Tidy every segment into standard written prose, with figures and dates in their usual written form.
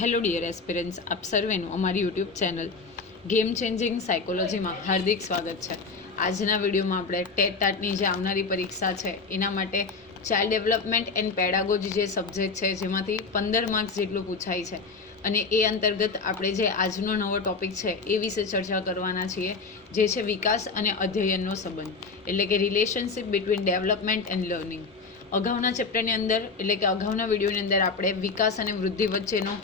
Hello dear aspirants, આપ સર્વેનું અમારી YouTube channel game changing સાયકોલોજીમાં હાર્દિક સ્વાગત છે. આજના વિડીયોમાં આપણે ટેટ-ટાટની જે આવનારી પરીક્ષા છે એના માટે ચાઇલ્ડ ડેવલપમેન્ટ એન્ડ પેડાગોજી જે સબ્જેક્ટ છે જેમાંથી 15 માર્ક્સ જેટલું પૂછાય છે અને એ અંતર્ગત આપણે જે આજનો નવો ટોપિક છે એ વિશે ચર્ચા કરવાના છીએ, જે છે વિકાસ અને અધ્યયનનો સંબંધ, એટલે કે relationship between development and learning. અગાઉના ચેપ્ટરની અંદર, એટલે કે અગાઉના વિડીયોની અંદર આપણે વિકાસ અને વૃદ્ધિ વચ્ચેનો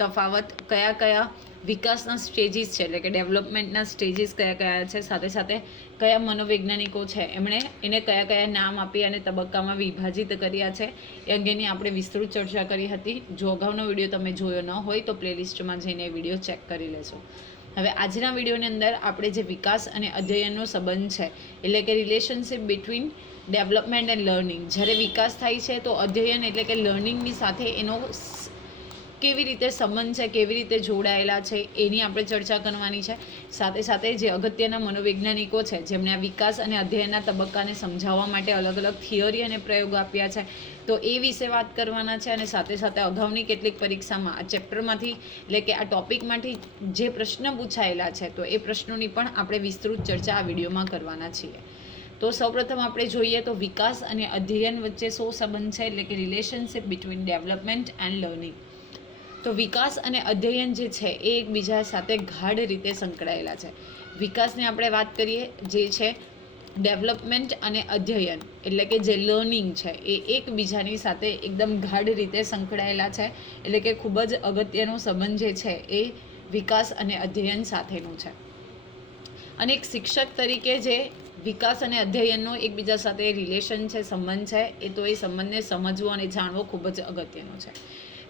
તફાવત, કયા કયા વિકાસના સ્ટેજીસ છે, એટલે કે ડેવલપમેન્ટના સ્ટેજીસ કયા કયા છે, સાથે સાથે કયા મનોવૈજ્ઞાનિકો છે એમણે એને કયા કયા નામ આપી અને તબક્કામાં વિભાજિત કર્યા છે એ અંગેની આપણે વિસ્તૃત ચર્ચા કરી હતી. જો અગાઉનો વિડીયો તમે જોયો ન હોય તો પ્લેલિસ્ટમાં જઈને એ વિડીયો ચેક કરી લેજો. હવે આજના વિડીયોની અંદર આપણે જે વિકાસ અને અધ્યયનનો સંબંધ છે, એટલે કે relationship between development and learning, જ્યારે વિકાસ થાય છે તો અધ્યયન એટલે કે લર્નિંગની સાથે એનો કેવી રીતે સંબંધ છે, કેવી રીતે જોડાયેલા છે એની આપણે ચર્ચા કરવાની છે. સાથે સાથે જે અગત્યના મનોવૈજ્ઞાનિકો છે જેમણે આ વિકાસ અને અધ્યયનના તબક્કાને સમજાવવા માટે અલગ અલગ થિયરી અને પ્રયોગો આપ્યા છે તો એ વિશે વાત કરવાના છે. અને સાથે સાથે અગાઉની કેટલીક પરીક્ષામાં આ ચેપ્ટરમાંથી, એટલે કે આ ટોપિકમાંથી જે પ્રશ્ન પૂછાયેલા છે તો એ પ્રશ્નોની પણ આપણે વિસ્તૃત ચર્ચા આ વિડીયોમાં કરવાના છીએ. તો સૌપ્રથમ આપણે જોઈએ તો વિકાસ અને અધ્યયન વચ્ચે શું સંબંધ છે, એટલે કે relationship between development and learning. તો વિકાસ અને અધ્યયન જે છે એ એકબીજા સાથે ગાઢ રીતે સંકળાયેલા છે. વિકાસની આપણે વાત કરીએ, જે છે ડેવલપમેન્ટ અને અધ્યયન, એટલે કે જે લર્નિંગ છે એ એકબીજાની સાથે એકદમ ગાઢ રીતે સંકળાયેલા છે, એટલે કે ખૂબ જ અગત્યનો સંબંધ જે છે એ વિકાસ અને અધ્યયન સાથેનું છે. અને એક શિક્ષક તરીકે જે વિકાસ અને અધ્યયનનો એકબીજા સાથે રિલેશન છે, સંબંધ છે, એ તો એ સંબંધને સમજવો અને જાણવો ખૂબ જ અગત્યનો છે.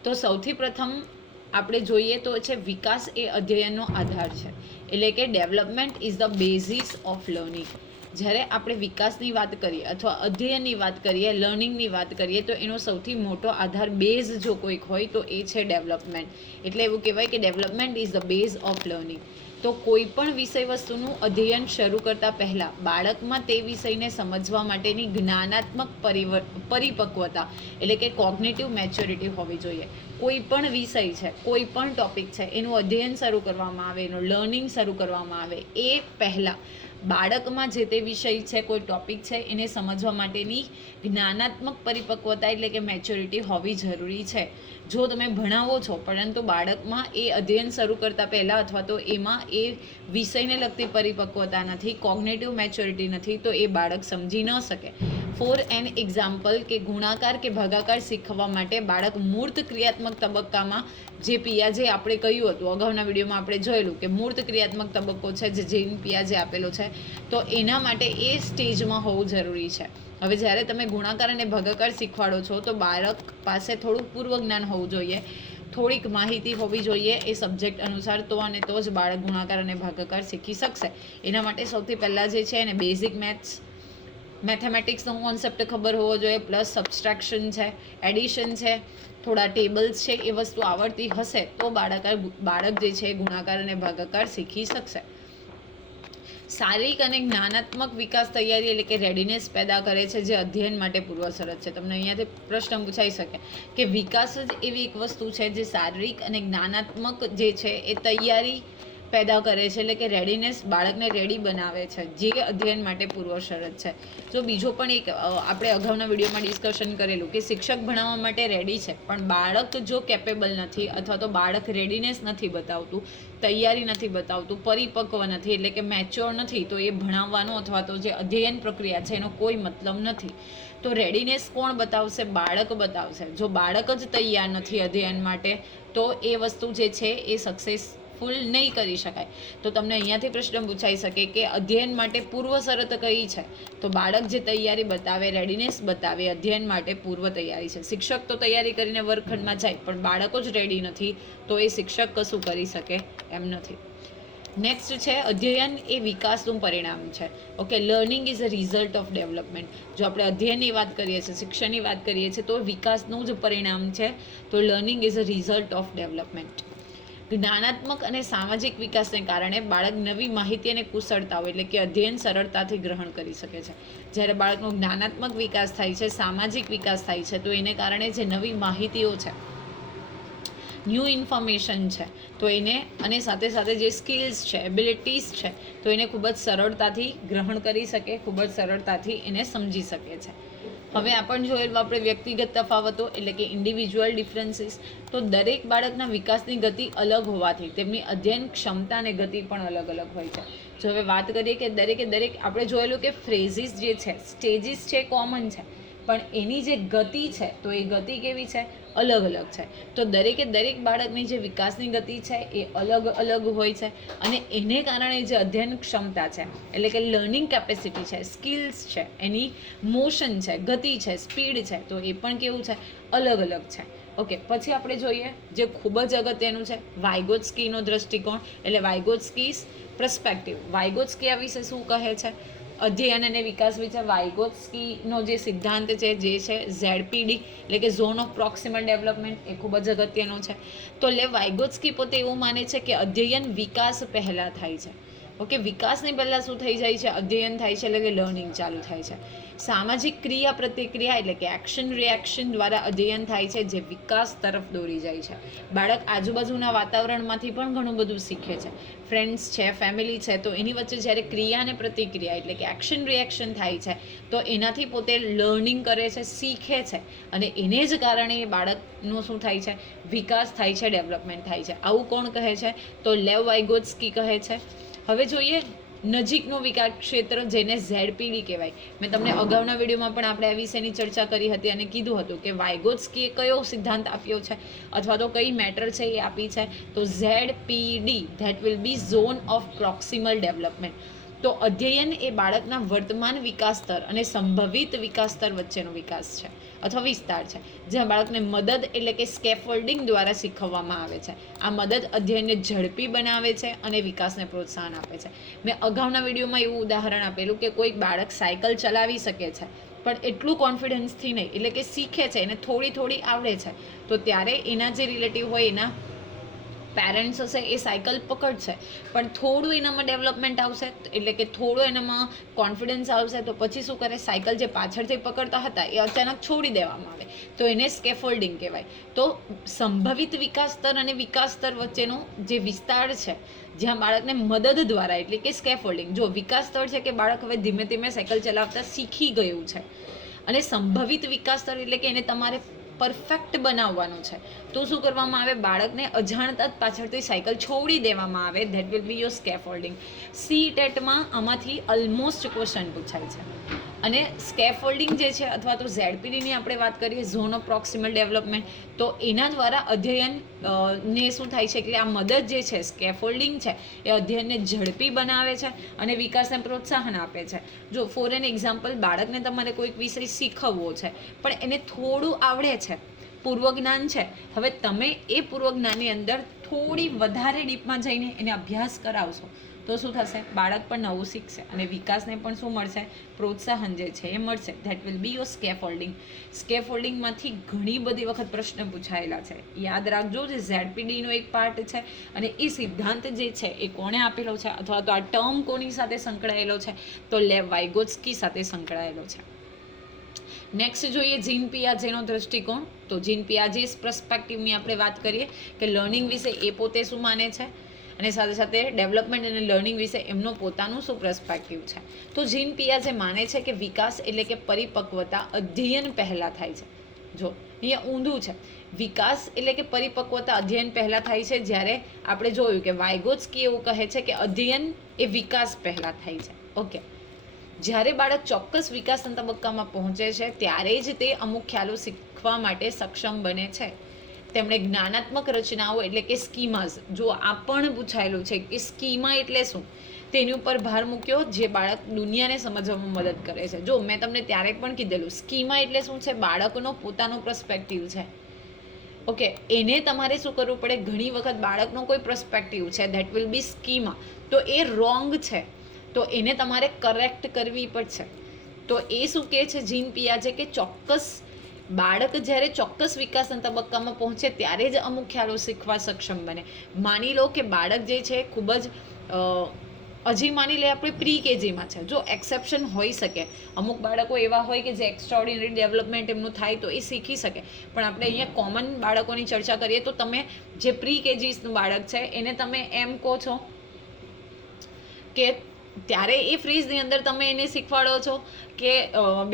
તો સૌથી પ્રથમ આપણે જોઈએ તો છે વિકાસ એ અધ્યયનનો આધાર છે, એટલે કે development is the basis of learning. જ્યારે આપણે વિકાસની વાત કરીએ અથવા અધ્યયનની વાત કરીએ, લર્નિંગની વાત કરીએ તો એનો સૌથી મોટો આધાર, બેઝ જો કોઈક હોય તો એ છે ડેવલપમેન્ટ. એટલે એવું કહેવાય કે development is the base of learning. તો કોઈ પણ વિષય વસ્તુનું અધ્યયન શરૂ કરતાં પહેલાં બાળકમાં તે વિષયને સમજવા માટેની જ્ઞાનાત્મક પરિપક્વતા, એટલે કે કોગ્નિટિવ મેચ્યોરિટી હોવી જોઈએ. કોઈ પણ વિષય છે, કોઈ પણ ટોપિક છે, એનું અધ્યયન શરૂ કરવામાં આવે, એનું લર્નિંગ શરૂ કરવામાં આવે એ પહેલાં બાળકમાં જે તે વિષય છે, કોઈ ટોપિક છે, એને સમજવા માટેની જ્ઞાનાત્મક પરિપક્વતા, એટલે કે મેચ્યોરિટી હોવી જરૂરી છે. જો તમે ભણાવો છો પરંતુ બાળકમાં એ અધ્યયન શરૂ કરતાં પહેલાં અથવા તો એમાં એ વિષયને લગતી પરિપક્વતા નથી, કોગ્નેટિવ મેચ્યોરિટી નથી, તો એ બાળક સમજી ન શકે. ફોર એન એક્ઝામ્પલ, કે ગુણાકાર કે ભાગાકાર શીખવા માટે બાળક મૂર્ત ક્રિયાત્મક તબક્કામાં, જે પિયાજે આપણે કહ્યું હતું અગાઉના વિડીયોમાં આપણે જોયેલું કે મૂર્ત ક્રિયાત્મક તબક્કો છે જે જેન પિયાજે આપેલો છે, તો એના માટે એ સ્ટેજમાં હોવું જરૂરી છે. હવે જ્યારે તમે ગુણાકાર અને ભાગાકાર શીખવાડો છો તો બાળક પાસે થોડુંક પૂર્વ જ્ઞાન હોવું જોઈએ, થોડીક માહિતી હોવી જોઈએ એ સબ્જેક્ટ અનુસાર, તો અને તો જ બાળક ગુણાકાર અને ભાગાકાર શીખી શકશે. એના માટે સૌથી પહેલાં જે છે એને બેઝિક મેથેમેટિક્સનો કોન્સેપ્ટ ખબર હોવો જોઈએ, પ્લસ સબસ્ટ્રેક્શન છે, એડિશન છે, થોડા ટેબલ્સ છે, એ વસ્તુ આવડતી હશે તો બાળક જે છે ગુણાકાર અને ભાગાકાર શીખી શકશે. શારીરિક અને જ્ઞાનાત્મક વિકાસ તૈયારી, એટલે કે રેડીનેસ પેદા કરે છે, જે અધ્યયન માટે પૂર્વશરત છે. તમને અહીંયાથી પ્રશ્ન પૂછાઈ શકે કે વિકાસ જ એવી એક વસ્તુ છે જે શારીરિક અને જ્ઞાનાત્મક જે છે એ તૈયારી પેદા કરે છે, એટલે કે રેડીનેસ, બાળકને રેડી બનાવે છે, જે અધ્યયન માટે પૂર્વશરત છે. જો બીજો પણ એક આપણે અગાઉના વિડીયોમાં ડિસ્કશન કરેલું કે શિક્ષક ભણાવવા માટે રેડી છે, પણ બાળક જો કેપેબલ નથી અથવા તો બાળક રેડીનેસ નથી બતાવતું, તૈયારી નથી બતાવતું, પરિપક્વ નથી, એટલે કે મેચ્યોર નથી, તો એ ભણાવવાનો અથવા તો જે અધ્યયન પ્રક્રિયા છે એનો કોઈ મતલબ નથી. તો રેડીનેસ કોણ બતાવશે? બાળક બતાવશે. જો બાળક જ તૈયાર નથી અધ્યયન માટે તો એ વસ્તુ જે છે એ સક્સેસફુલ નહીં કરી શકાય. તો તમને અહીંયાથી પ્રશ્ન પૂછાઈ શકે કે અધ્યયન માટે પૂર્વ શરત કઈ છે? તો બાળક જે તૈયારી બતાવે, રેડીનેસ બતાવે, અધ્યયન માટે પૂર્વ તૈયારી છે. શિક્ષક તો તૈયારી કરીને વર્ગખંડમાં જાય પણ બાળકો જ રેડી નથી તો એ શિક્ષક કશું કરી શકે એમ નથી. નેક્સ્ટ છે અધ્યયન એ વિકાસનું પરિણામ છે. Okay, learning is a result of development. જો આપણે અધ્યયનની વાત કરીએ છીએ, શિક્ષણની વાત કરીએ છીએ તો વિકાસનું જ પરિણામ છે. તો learning is a result of development. જ્ઞાનાત્મક અને સામાજિક વિકાસને કારણે બાળક નવી માહિતી અને કુશળતાઓ, એટલે કે અધ્યયન સરળતાથી ગ્રહણ કરી શકે છે. જ્યારે બાળકનો જ્ઞાનાત્મક વિકાસ થાય છે, સામાજિક વિકાસ થાય છે, તો એને કારણે જે નવી માહિતીઓ છે ન્યૂ ઇન્ફોર્મેશન છે તો એને અને સાથે સાથે જે સ્કિલ્સ છે, એબિલિટીઝ છે તો એને ખૂબ જ સરળતાથી ગ્રહણ કરી શકે, ખૂબ જ સરળતાથી એને સમજી શકે છે. હવે આપણે જોયેલું આપણે વ્યક્તિગત તફાવતો એટલે કે ઇન્ડિવિજ્યુઅલ ડિફરન્સીસ. તો દરેક બાળકના વિકાસની ગતિ અલગ હોવાથી તેમની અધ્યયન ક્ષમતા અને ગતિ પણ અલગ અલગ હોય છે. જો હવે વાત કરીએ કે દરેક આપણે જોયેલું કે ફ્રેઝિસ જે છે, સ્ટેજીસ છે, કોમન છે, પણ એની જે ગતિ છે તો એ ગતિ કેવી છે? અલગ અલગ છે. તો દરેક બાળકની જે વિકાસની ગતિ છે એ અલગ અલગ હોય છે અને એને કારણે જે અધ્યયન ક્ષમતા છે એટલે કે લર્નિંગ કેપેસિટી છે, સ્કિલ્સ છે, એની મોશન છે, ગતિ છે, સ્પીડ છે તો એ પણ કેવું છે? અલગ અલગ છે. ઓકે, પછી આપણે જોઈએ જે ખૂબ જ અગત્યનું છે વાઇગોત્સ્કીનો દ્રષ્ટિકોણ એટલે વાઇગોત્સ્કીઝ પર્સપેક્ટિવ. વાઇગોત્સ્કી આ વિશે શું કહે છે? અધ્યયન અને વિકાસ વિશે વાઇગોત્સ્કીનો જે સિદ્ધાંત છે જે છે ઝેડપીડી એટલે કે ઝોન ઓફ પ્રોક્સિમલ ડેવલપમેન્ટ, એ ખૂબ જ અગત્યનો છે. તો વાઇગોત્સ્કી પોતે એવું માને છે કે અધ્યયન વિકાસ પહેલાં થાય છે. ઓકે, વિકાસની પહેલાં શું થઈ જાય છે? અધ્યયન થાય છે એટલે કે લર્નિંગ ચાલુ થાય છે. સામાજિક ક્રિયા પ્રતિક્રિયા એટલે કે એક્શન રિએક્શન દ્વારા અધ્યયન થાય છે જે વિકાસ તરફ દોરી જાય છે. બાળક આજુબાજુના વાતાવરણમાંથી પણ ઘણું બધું શીખે છે. ફ્રેન્ડ્સ છે, ફેમિલી છે તો એની વચ્ચે જ્યારે ક્રિયા અને પ્રતિક્રિયા એટલે કે એક્શન રિએક્શન થાય છે તો એનાથી પોતે લર્નિંગ કરે છે, શીખે છે અને એને જ કારણે એ બાળકનું શું થાય છે? વિકાસ થાય છે, ડેવલપમેન્ટ થાય છે. આવું કોણ કહે છે? તો લેવ વાઇગોત્સ્કી કહે છે. હવે જોઈએ નજીકનો વિકાસ ક્ષેત્ર જેને ઝેડપીડી કહેવાય. મેં તમને અગાઉના વિડીયોમાં પણ આપણે આ વિશેની ચર્ચા કરી હતી અને કીધું હતું કે વાઇગોત્સ્કીએ કયો સિદ્ધાંત આપ્યો છે અથવા તો કઈ મેટર છે એ આપી છે. તો ZPD that will be zone of proximal development. તો અધ્યયન એ બાળકના વર્તમાન વિકાસ સ્તર અને સંભવિત વિકાસ સ્તર વચ્ચેનો વિકાસ છે અથવા વિસ્તાર છે જ્યાં બાળકને મદદ એટલે કે સ્કેફોલ્ડિંગ દ્વારા શીખવવામાં આવે છે. આ મદદ અધ્યયનને ઝડપી બનાવે છે અને વિકાસને પ્રોત્સાહન આપે છે. મેં અગાઉના વિડીયોમાં એવું ઉદાહરણ આપેલું કે કોઈક બાળક સાયકલ ચલાવી શકે છે પણ એટલું કોન્ફિડન્સથી નહીં, એટલે કે શીખે છે, એને થોડી આવડે છે તો ત્યારે એના જે રિલેટિવ હોય એના પેરેન્ટ્સ હશે એ સાયકલ પકડશે પણ થોડું એનામાં ડેવલપમેન્ટ આવશે એટલે કે થોડું એનામાં કોન્ફિડન્સ આવશે તો પછી શું કરે? સાયકલ જે પાછળથી પકડતા હતા એ અચાનક છોડી દેવામાં આવે તો એને સ્કેફોલ્ડિંગ કહેવાય. તો સંભવિત વિકાસ સ્તર અને વિકાસ સ્તર વચ્ચેનો જે વિસ્તાર છે જ્યાં બાળકને મદદ દ્વારા એટલે કે સ્કેફોલ્ડિંગ. જો વિકાસ સ્તર છે કે બાળક હવે ધીમે ધીમે સાયકલ ચલાવતા શીખી ગયું છે અને સંભવિત વિકાસ સ્તર એટલે કે એને તમારે પરફેક્ટ બનાવવાનું છે તો શું કરવામાં આવે? બાળકને અજાણતા જ પાછળથી સાયકલ છોડી દેવામાં આવે. That will be your scaffolding. સીટેટમાં આમાંથી ઓલમોસ્ટ ક્વેશ્ચન પૂછાય છે અને સ્કેફોલ્ડિંગ જે છે અથવા તો ઝેડપીડીની આપણે વાત કરીએ ઝોન ઓફ પ્રોક્સિમલ ડેવલપમેન્ટ તો એના દ્વારા અધ્યયન ને શું થાય છે કે આ મદદ જે છે સ્કેફોલ્ડિંગ છે એ અધ્યયનને ઝડપી બનાવે છે અને વિકાસને પ્રોત્સાહન આપે છે. જો ફોર એન એક્ઝામ્પલ બાળકને તમારે કોઈક વિષય શીખવવો છે પણ એને થોડું આવડે છે, પૂર્વજ્ઞાન છે, હવે તમે એ પૂર્વજ્ઞાનની અંદર થોડી વધારે ડીપમાં જઈને એને અભ્યાસ કરાવશો તો શું થશે? બાળક પણ નવું શીખશે અને વિકાસને પણ શું મળશે? પ્રોત્સાહન જે છે એ મળશે. That will be your scaffolding. સ્કેફોલ્ડિંગમાંથી ઘણી બધી વખત પ્રશ્ન પૂછાયેલા છે. યાદ રાખજો જે ઝેડપીડીનો એક પાર્ટ છે અને એ સિદ્ધાંત જે છે એ કોણે આપેલો છે અથવા તો આ ટર્મ કોની સાથે સંકળાયેલો છે? તો લેવ વાઇગોત્સ્કી સાથે સંકળાયેલો છે. નેક્સ્ટ જોઈએ જીન પિયાજેનો દ્રષ્ટિકોણ. તો જીન પિયાજેસ પર્સપેક્ટિવની આપણે વાત કરીએ કે લર્નિંગ વિશે એ પોતે શું માને છે અને સાથે સાથે ડેવલપમેન્ટ અને લર્નિંગ વિશે એમનો પોતાનું શું પર્સપેક્ટિવ છે. તો જીન પિયાજે માને છે કે વિકાસ એટલે કે પરિપક્વતા અધ્યયન પહેલાં થાય છે. જો અહીંયા ઊંધું છે. વિકાસ એટલે કે પરિપક્વતા અધ્યયન પહેલાં થાય છે જ્યારે આપણે જોયું કે વાઇગોત્સ્કી એવું કહે છે કે અધ્યયન એ વિકાસ પહેલાં થાય છે. ઓકે, જ્યારે બાળક ચોક્કસ વિકાસના તબક્કામાં પહોંચે છે ત્યારે જ તે અમુક ખ્યાલો શીખવા માટે સક્ષમ બને છે. તેમણે જ્ઞાનાત્મક રચનાઓ એટલે કે સ્કીમાઝ, જો આ પણ પૂછાયેલું છે કે સ્કીમા એટલે શું, તેની ઉપર ભાર મૂક્યો જે બાળક દુનિયાને સમજવામાં મદદ કરે છે. જો મેં તમને ત્યારે પણ કીધેલું સ્કીમા એટલે શું છે? બાળકનો પોતાનો પર્સપેક્ટિવ છે. ઓકે, એને તમારે શું કરવું પડે? ઘણી વખત બાળકનો કોઈ પર્સપેક્ટિવ છે ધેટ વિલ બી સ્કીમા તો એ રોંગ છે તો એને તમારે કરેક્ટ કરવી પડશે. તો એ શું કહે છે જીન પિયાજે કે ચોક્કસ બાળક જ્યારે ચોક્કસ વિકાસના તબક્કામાં પહોંચે ત્યારે જ અમુક ખ્યાલો શીખવા સક્ષમ બને. માની લો કે બાળક જે છે ખૂબ જ હજી માની લે આપણે પ્રી કેજીમાં છે, જો એક્સેપ્શન હોઈ શકે, અમુક બાળકો એવા હોય કે જે એક્સ્ટ્રાઓર્ડિનરી ડેવલપમેન્ટ એમનું થાય તો એ શીખી શકે, પણ આપણે અહીંયા કોમન બાળકોની ચર્ચા કરીએ તો તમે જે પ્રી કેજીસનું બાળક છે એને તમે એમ કહો છો કે ત્યારે એ ફ્રીઝની અંદર તમે એને શીખવાડો છો કે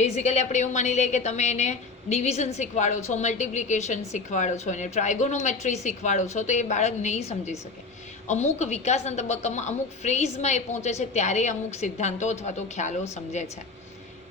બેઝિકલી આપણે એવું માની લઈએ કે તમે એને ડિવિઝન શીખવાડો છો, મલ્ટિપ્લિકેશન શીખવાડો છો, એને ટ્રાયગોનોમેટ્રી શીખવાડો છો, તો એ બાળક નહીં સમજી શકે. અમુક વિકાસના તબક્કામાં અમુક ફ્રેઝમાં એ પહોંચે છે ત્યારે અમુક સિદ્ધાંતો અથવા તો ખ્યાલો સમજે છે,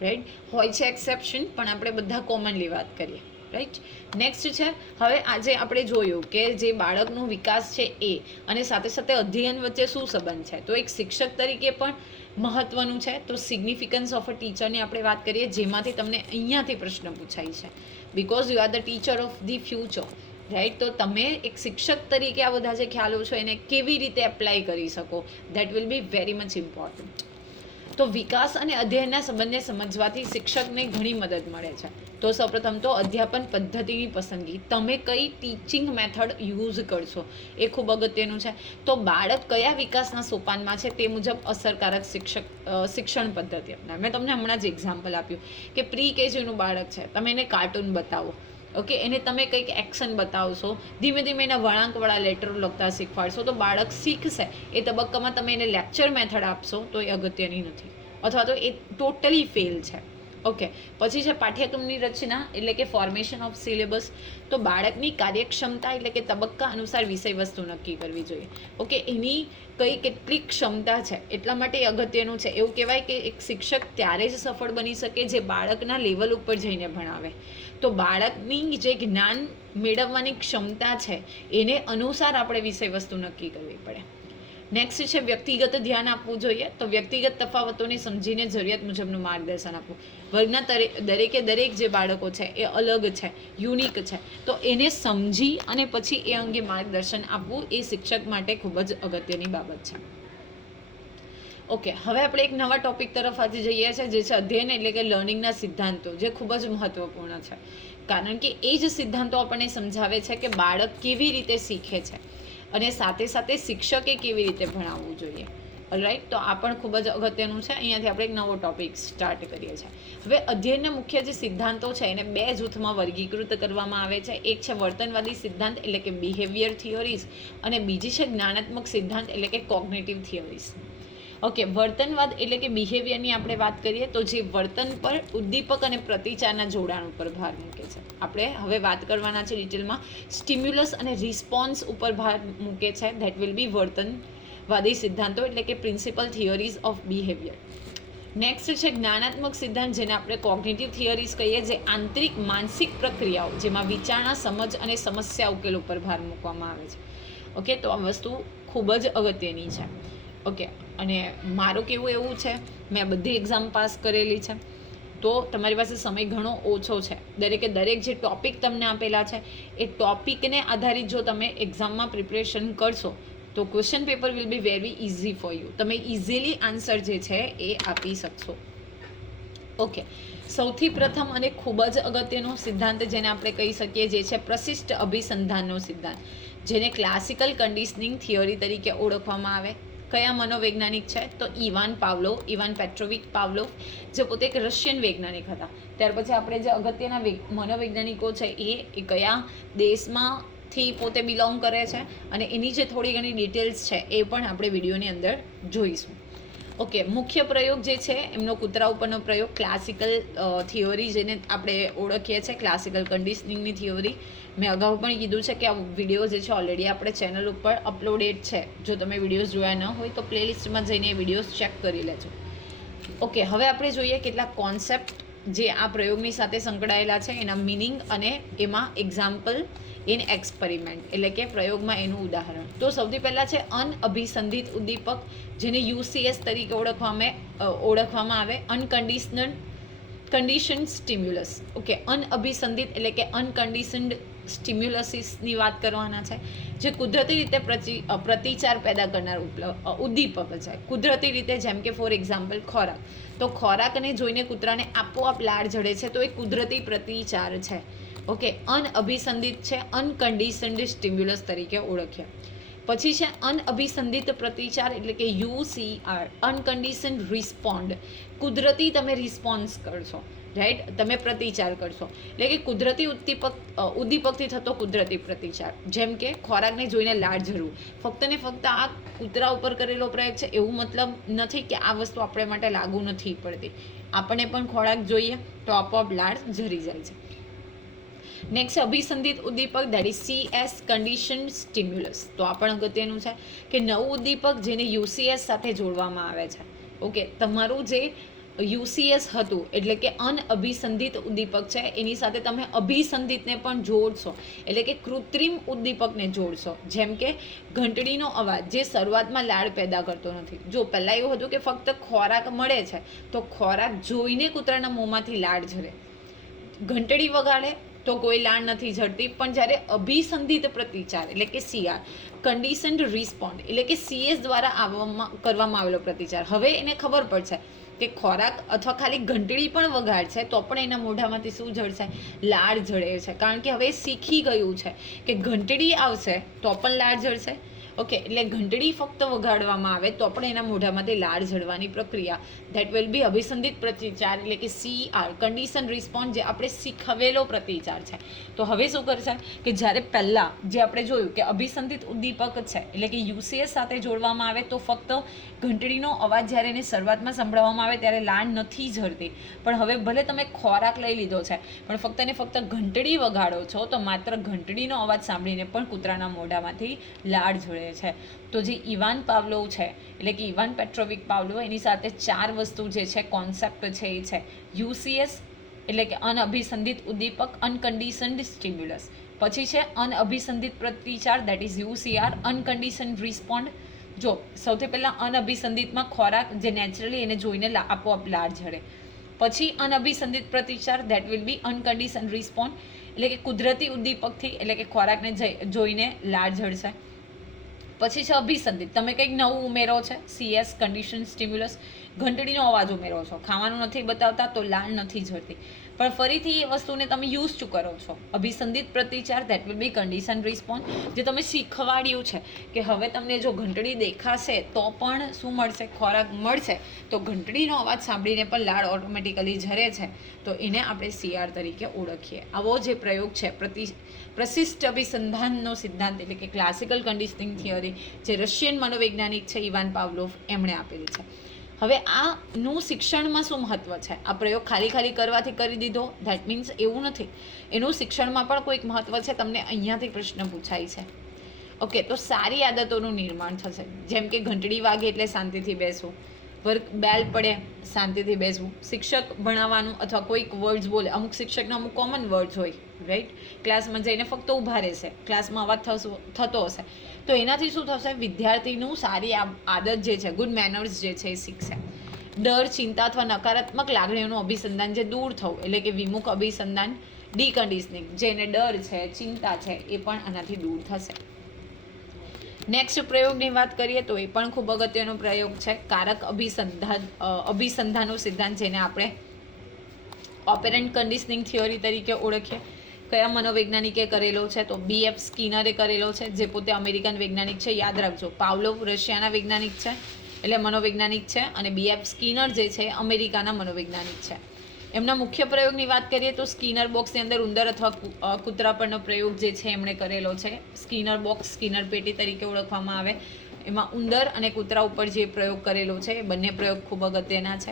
રાઈટ. હોય છે એક્સેપ્શન, પણ આપણે બધા કોમનલી વાત કરીએ, રાઈટ. નેક્સ્ટ છે, હવે આજે આપણે જોયું કે જે બાળકનો વિકાસ છે એ અને સાથે સાથે અધ્યયન વચ્ચે શું સંબંધ છે, તો એક શિક્ષક તરીકે પણ મહત્વનું છે. તો સિગ્નિફિકન્સ ઓફ અ ટીચરની આપણે વાત કરીએ, જેમાંથી તમને અહીંયાથી પ્રશ્ન પૂછાય છે, because you are the teacher of the future, right. તો તમે એક શિક્ષક તરીકે આ બધા જે ખ્યાલો છે એને કેવી રીતે એપ્લાય કરી શકો, that will be very much important. તો વિકાસ અને અધ્યયનના સંબંધને સમજવાથી શિક્ષકને ઘણી મદદ મળે છે. તો સૌપ્રથમ તો અધ્યાપન પદ્ધતિની પસંદગી, તમે કઈ ટીચિંગ મેથડ યુઝ કરશો એ ખૂબ અગત્યનું છે. તો બાળક કયા વિકાસના સોપાનમાં છે તે મુજબ અસરકારક શિક્ષણ પદ્ધતિ અપનાવે. મેં તમને હમણાં જ એક્ઝામ્પલ આપ્યું કે પ્રી કેજીનું બાળક છે, તમે એને કાર્ટૂન બતાવો, ઓકે, એને તમે કંઈક એક્શન બતાવશો, ધીમે ધીમે એના વળાંકવાળા લેટરો લખતા શીખવાડશો, તો બાળક શીખશે. એ તબક્કામાં તમે એને લેક્ચર મેથડ આપશો તો એ અગત્યની નથી, અથવા તો એ ટોટલી ફેલ છે. ઓકે, પછી છે પાઠ્યક્રમની રચના, એટલે કે ફોર્મેશન ઓફ સિલેબસ. તો બાળકની કાર્યક્ષમતા એટલે કે તબક્કા અનુસાર વિષય વસ્તુ નક્કી કરવી જોઈએ. ઓકે, એની કેટલી ક્ષમતા છે એટલા માટે એ અગત્યનું છે. એવું કહેવાય કે એક શિક્ષક ત્યારે જ સફળ બની શકે જે બાળકના લેવલ ઉપર જઈને ભણાવે. તો બાળકની જે જ્ઞાન મેળવવાની ક્ષમતા છે એને અનુસાર આપણે વિષય વસ્તુ નક્કી કરવી પડે. નેક્સ્ટ છે વ્યક્તિગત ધ્યાન આપવું જોઈએ. તો વ્યક્તિગત તફાવતોને સમજીને જરૂરિયાત મુજબનું માર્ગદર્શન આપવું. વર્ગના દરેક જે બાળકો છે એ અલગ છે, યુનિક છે, તો એને સમજી અને પછી એ અંગે માર્ગદર્શન આપવું એ શિક્ષક માટે ખૂબ જ અગત્યની બાબત છે. ઓકે, હવે આપણે એક નવા ટોપિક તરફ આજે જઈએ છીએ, જે છે અધ્યયન એટલે કે લર્નિંગના સિદ્ધાંતો, જે ખૂબ જ મહત્વપૂર્ણ છે. કારણ કે એ જ સિદ્ધાંતો આપણને સમજાવે છે કે બાળક કેવી રીતે શીખે છે અને સાથે સાથે શિક્ષકે કેવી રીતે ભણાવવું જોઈએ, રાઈટ. તો આ પણ ખૂબ જ અગત્યનું છે. અહીંયાથી આપણે એક નવો ટોપિક સ્ટાર્ટ કરીએ છીએ. હવે અધ્યયનના મુખ્ય જે સિદ્ધાંતો છે એને બે જૂથમાં વર્ગીકૃત કરવામાં આવે છે. એક છે વર્તનવાદી સિદ્ધાંત એટલે કે બિહેવિયર થિયોરીઝ, અને બીજી છે જ્ઞાનાત્મક સિદ્ધાંત એટલે કે કોગ્નિટિવ થિયોરીઝ. ઓકે, વર્તનવાદ એટલે કે બિહેવિયરની આપણે વાત કરીએ તો જે વર્તન પર ઉદ્દીપક અને પ્રતિચારના જોડાણ ઉપર ભાર મૂકે છે. આપણે હવે વાત કરવાના છે ડિટેલમાં સ્ટિમ્યુલસ અને રિસ્પોન્સ ઉપર ભાર મૂકે છે. ધેટ વિલ બી વર્તનવાદી સિદ્ધાંતો એટલે કે પ્રિન્સિપલ થિયોરીઝ ઓફ બિહેવિયર. નેક્સ્ટ છે જ્ઞાનાત્મક સિદ્ધાંત, જેને આપણે કોગ્નિટિવ થિયોરીઝ કહીએ, જે આંતરિક માનસિક પ્રક્રિયાઓ જેમાં વિચારણા, સમજ અને સમસ્યા ઉકેલ ઉપર ભાર મૂકવામાં આવે છે. ઓકે, તો આ વસ્તુ ખૂબ જ અગત્યની છે. ઓકે, અને મારું કેવું એવું છે, મેં બધી એક્ઝામ પાસ કરેલી છે, તો તમારી પાસે સમય ઘણો ઓછો છે. દરેક જે ટોપિક તમને આપેલા છે એ ટોપિકને આધારિત જો તમે એક્ઝામમાં પ્રિપરેશન કરશો તો question paper will be very easy for you. તમે ઇઝીલી આન્સર જે છે એ આપી શકશો. ઓકે, સૌથી પ્રથમ અને ખૂબ જ અગત્યનો સિદ્ધાંત જેને આપણે કહી શકીએ, જે છે પ્રશિષ્ટ અભિસંધાનનો સિદ્ધાંત, જેને ક્લાસિકલ કન્ડિશનિંગ થિયોરી તરીકે ઓળખવામાં આવે. કયા મનોવૈજ્ઞાનિક છે? તો ઇવાન પેટ્રોવિચ પાવલોવ, જે પોતે એક રશિયન વૈજ્ઞાનિક હતા. ત્યાર પછી આપણે જે અગત્યના મનોવૈજ્ઞાનિકો છે એ કયા દેશમાંથી પોતે બિલોંગ કરે છે અને એની જે થોડી ઘણી ડિટેલ્સ છે એ પણ આપણે વિડીયોની અંદર જોઈશું. ઓકે, મુખ્ય પ્રયોગ જે છે એમનો કૂતરા ઉપરનો પ્રયોગ, ક્લાસિકલ થિયોરી જેને આપણે ઓળખીએ છીએ, ક્લાસિકલ કન્ડિશનિંગની થિયોરી. મેં અગાઉ પણ કીધું છે કે આ વિડીયો જે છે ઓલરેડી આપણે ચેનલ ઉપર અપલોડેડ છે. જો તમે વિડીયોઝ જોયા ન હોય તો પ્લેલિસ્ટમાં જઈને એ વિડીયોઝ ચેક કરી લેજો. ઓકે, હવે આપણે જોઈએ કેટલાક કોન્સેપ્ટ જે આ પ્રયોગની સાથે સંકળાયેલા છે, એના મિનિંગ અને એમાં એક્ઝામ્પલ ઇન એક્સપેરિમેન્ટ એટલે કે પ્રયોગમાં એનું ઉદાહરણ. તો સૌથી પહેલાં છે અનઅભિસંધિત ઉદ્દીપક, જેને UCS તરીકે ઓળખવામાં આવે, કન્ડિશન્ડ સ્ટિમ્યુલસ. ઓકે, અનઅભિસંધિત એટલે કે અનકન્ડિશન્ડ સ્ટિમ્યુલસીસની વાત કરવાના છે, જે કુદરતી રીતે પ્રતિચાર પેદા કરનાર ઉદ્દીપક છે. કુદરતી રીતે, જેમ કે ફોર એક્ઝામ્પલ ખોરાક. તો ખોરાકને જોઈને કૂતરાને આપોઆપ લાળ જડે છે, તો એ કુદરતી પ્રતિચાર છે. ઓકે, અનઅભિસંધિત છે, અનકન્ડિશન્ડ સ્ટિમ્યુલસ તરીકે ઓળખ્યા. પછી છે અનઅભિસંધિત પ્રતિચાર એટલે કે UCR, અનકન્ડિશન રિસ્પોન્ડ. કુદરતી તમે રિસ્પોન્સ કરશો, રાઈટ, તમે પ્રતિચાર કરશો, એટલે કે કુદરતી ઉદ્દીપકથી થતો કુદરતી પ્રતિચાર. જેમ કે ખોરાકને જોઈને લાળ ઝરવું. ફક્ત ને ફક્ત આ કૂતરા ઉપર કરેલો પ્રયોગ છે એવું મતલબ નથી કે આ વસ્તુ આપણે માટે લાગુ નથી પડતી. આપણને પણ ખોરાક જોઈએ તો આપોઆપ લાળ ઝરી જાય છે. નેક્સ્ટ અભિસંધિત ઉદ્દીપક, that is CS, condition stimulus. તો આ પણ અગત્યનું છે કે નવું ઉદ્દીપક જેને UCS સાથે જોડવામાં આવે છે. ઓકે, તમારું જે UCS હતું એટલે કે અનઅભિસંધિત ઉદ્દીપક છે એની સાથે તમે અભિસંધિતને પણ જોડશો, એટલે કે કૃત્રિમ ઉદ્દીપકને જોડશો. જેમ કે ઘંટડીનો અવાજ જે શરૂઆતમાં લાળ પેદા કરતો નથી. જો પહેલાં એવું હતું કે ફક્ત ખોરાક મળે છે તો ખોરાક જોઈને કૂતરાના મોંમાંથી લાળ ઝરે. ઘંટડી વગાડે તો કોઈ લાળ નથી ઝરતી. પણ જ્યારે અભિસંધિત પ્રતિચાર એટલે કે CR, કન્ડિશન્ડ રિસ્પોન્ડ એટલે કે CS દ્વારા કરવામાં આવેલો પ્રતિચાર, હવે એને ખબર પડશે કે ખોરાક અથવા ખાલી ઘંટડી પણ વગાડશે તો પણ એના મોઢામાંથી શું ઝરશે? લાળ ઝરે છે. કારણ કે હવે શીખી ગયું છે કે ઘંટડી આવશે તો પણ લાળ ઝરશે. ઓકે, એટલે ઘંટડી ફક્ત વગાડવામાં આવે તો પણ એના મોઢામાંથી લાળ ઝરવાની પ્રક્રિયા, ધેટ વિલ બી અભિસંધિત પ્રતિચાર એટલે કે CR, કન્ડિશન રિસ્પોન્ડ, જે આપણે શીખવેલો પ્રતિચાર છે. તો હવે શું કરશે કે જ્યારે પહેલાં જે આપણે જોયું કે અભિસંધિત ઉદ્દીપક છે એટલે કે UCS સાથે જોડવામાં આવે તો ફક્ત ઘંટડીનો અવાજ જ્યારે એને શરૂઆતમાં સંભળાવવામાં આવે ત્યારે લાળ નથી ઝરતી. પણ હવે ભલે તમે ખોરાક લઈ લીધો છે પણ ફક્ત ને ફક્ત ઘંટડી વગાડો છો તો માત્ર ઘંટડીનો અવાજ સાંભળીને પણ કૂતરાના મોઢામાંથી લાળ ઝરે છે. તો જે ઇવાન પાવલોવ છે એટલે કે ઇવાન પેટ્રોવિક પાવલોવ, એની સાથે 4 વસ્તુ જે છે, કોન્સેપ્ટ છે એ છે UCS એટલે કે અનઅભિસંધિત ઉદ્દીપક, અનકન્ડિશન્ડ સ્ટિમ્યુલસ. પછી છે અનઅભિસંધિત પ્રતિચાર, દેટ ઇઝ UCR, અનકન્ડિશન્ડ રિસ્પોન્ડ. જો સૌથી પહેલાં અનઅભિસંધિતમાં ખોરાક જે નેચરલી એને જોઈને આપોઆપ લાળ ઝરે. પછી અનઅભિસંધિત પ્રતિચાર, ધેટ વિલ બી અનકન્ડિશન્ડ રિસ્પોન્ડ એટલે કે કુદરતી ઉદ્દીપકથી એટલે કે ખોરાકને જોઈને લાળ ઝરશે. પછી છે અભિસંધિત, તમે કંઈક નવું ઉમેરો છે, CS, કન્ડિશન સ્ટિમ્યુલસ, ઘંટડીનો અવાજ ઉમેરો છો, ખાવાનું નથી બતાવતા તો લાળ નથી ઝરતી. પણ ફરીથી એ વસ્તુને તમે યુઝ ટુ કરો છો. અભિસંધિત પ્રતિચાર, that will be condition respond, જે તમે શીખવાડ્યું છે કે હવે તમને જો ઘંટડી દેખાશે તો પણ શું મળશે? ખોરાક મળશે. તો ઘંટડીનો અવાજ સાંભળીને પણ લાળ ઓટોમેટિકલી ઝરે છે તો એને આપણે CR તરીકે ઓળખીએ. આવો જે પ્રયોગ છે પ્રશિષ્ટ અભિસંધાનનો સિદ્ધાંત એટલે કે ક્લાસિકલ કન્ડિશનિંગ થિયરી, જે રશિયન મનોવૈજ્ઞાનિક છે ઇવાન પાવલોવ, એમણે આપેલી છે. હવે આનું શિક્ષણમાં શું મહત્વ છે? આ પ્રયોગ ખાલી કરવાથી કરી દીધો ધેટ મીન્સ એવું નથી. એનું શિક્ષણમાં પણ કોઈક મહત્વ છે. તમને અહીંયાથી પ્રશ્ન પૂછાય છે. ઓકે, તો સારી આદતોનું નિર્માણ થશે. જેમ કે ઘંટડી વાગે એટલે શાંતિથી બેસવું, બેલ પડે શાંતિથી બેસવું, શિક્ષક ભણાવવાનું અથવા કોઈક વર્ડ્સ બોલે, અમુક શિક્ષકના અમુક કોમન વર્ડ્સ હોય, રાઈટ, ક્લાસમાં જઈને ફક્ત ઊભા રહેશે, ક્લાસમાં અવાજ થતો હશે તો એનાથી શું થશે? વિદ્યાર્થીનું સારી આદત જે છે, ગુડ મેનર્સ જે છે એ શીખશે. ડર, ચિંતા અથવા નકારાત્મક લાગણીઓનું અભિસંધાન જે દૂર થવું એટલે કે વિમુખ અભિસંધાન, ડીકન્ડિશનિંગ, જેને ડર છે, ચિંતા છે, એ પણ આનાથી દૂર થશે. નેક્સ્ટ પ્રયોગની વાત કરીએ તો એ પણ ખૂબ અગત્યનો પ્રયોગ છે, કારક અભિસંધાનનો સિદ્ધાંત, જેને આપણે ઓપેરન્ટ કન્ડિશનિંગ થિયરી તરીકે ઓળખીએ. કયા મનોવૈજ્ઞાનિકે કરેલો છે? તો BF સ્કિનરે કરેલો છે, જે પોતે અમેરિકન વૈજ્ઞાનિક છે. યાદ રાખજો, પાવલોવ રશિયાના વૈજ્ઞાનિક છે એટલે મનોવૈજ્ઞાનિક છે, અને BF સ્કિનર જે છે અમેરિકાના મનોવૈજ્ઞાનિક છે. એમના મુખ્ય પ્રયોગની વાત કરીએ તો સ્કિનર બોક્સની અંદર ઉંદર અથવા કૂતરા પરનો પ્રયોગ જે છે એમણે કરેલો છે. સ્કિનર બોક્સ, સ્કિનર પેટી તરીકે ઓળખવામાં આવે. એમાં ઉંદર અને કૂતરા ઉપર જે પ્રયોગ કરેલો છે એ બંને પ્રયોગ ખૂબ અગત્યના છે.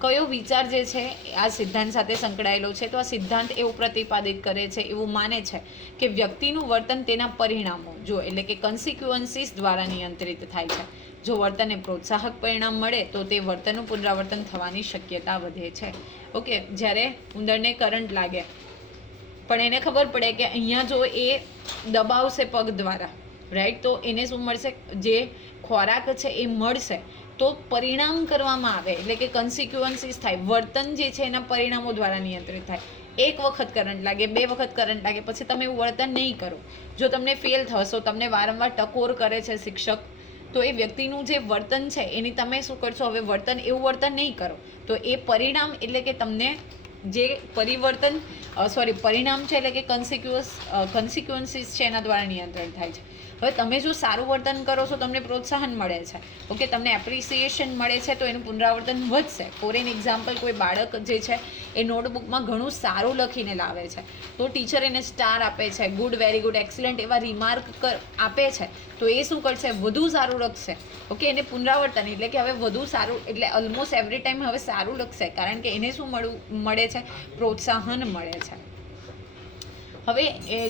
કયો વિચાર જે છે આ સિદ્ધાંત સાથે સંકળાયેલો છે? તો આ સિદ્ધાંત એવું પ્રતિપાદિત કરે છે, એવું માને છે કે વ્યક્તિનું વર્તન તેના પરિણામો એટલે કે કન્સિક્વન્સીસ દ્વારા નિયંત્રિત થાય છે. જો વર્તનને પ્રોત્સાહક પરિણામ મળે તો તે વર્તનનું પુનરાવર્તન થવાની શક્યતા વધે છે. ઓકે, જ્યારે ઉંદરને કરંટ લાગે પણ એને ખબર પડે કે અહીંયા જો એ દબાવશે પગ દ્વારા, રાઈટ, તો એને શું મળશે? જે ખોરાક છે એ મળશે. તો પરિણામ કરવામાં આવે એટલે કે કન્સિક્વન્સીસ થાય, વર્તન જે છે એના પરિણામો દ્વારા નિયંત્રિત થાય. એક વખત કરંટ લાગે, 2 વખત કરંટ લાગે, પછી તમે એવું વર્તન નહીં કરો. જો તમને ફેલ થશો, તમને વારંવાર ટકોર કરે છે શિક્ષક, તો એ વ્યક્તિનું જે વર્તન છે એની તમે શું કરશો? હવે એવું વર્તન નહીં કરો. તો એ પરિણામ એટલે કે તમને જે પરિણામ છે એટલે કે કન્સિક્વન્સીસ છે એના દ્વારા નિયંત્રણ થાય છે. હવે તમે જો સારું વર્તન કરો છો, તમને પ્રોત્સાહન મળે છે, ઓકે, તમને એપ્રિસિએશન મળે છે, તો એનું પુનરાવર્તન વધશે. ફોર એન એક્ઝામ્પલ, કોઈ બાળક જે છે એ નોટબુકમાં ઘણું સારું લખીને લાવે છે, તો ટીચર એને સ્ટાર આપે છે, ગુડ, વેરી ગુડ, એક્સલન્ટ એવા રિમાર્ક આપે છે, તો એ શું કરશે? વધુ સારું લખશે. ઓકે, એને પુનરાવર્તન એટલે કે હવે વધુ સારું, એટલે ઓલમોસ્ટ એવરી ટાઈમ હવે સારું લખશે, કારણ કે એને શું મળે છે? પ્રોત્સાહન મળે છે. હવે